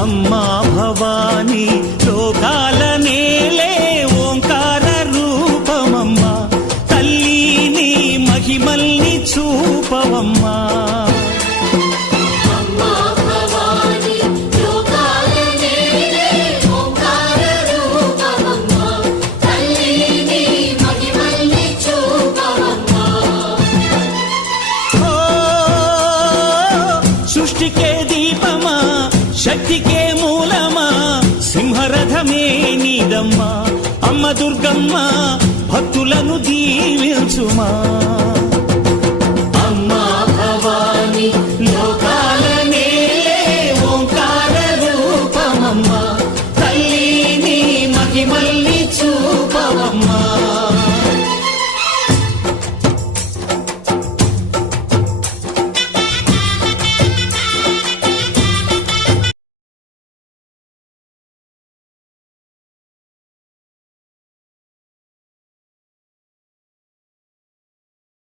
అమ్మా భవానీ లోకాల నేలే ఓంకార రూపమమ్మా, తల్లి నీ మహిమల్ని చూపవమ్మా. సృష్టికే దీపమా, శక్తికే మూలమా, సింహరథమే నీదమ్మా. అమ్మ దుర్గమ్మ భక్తులను దీవించుమా.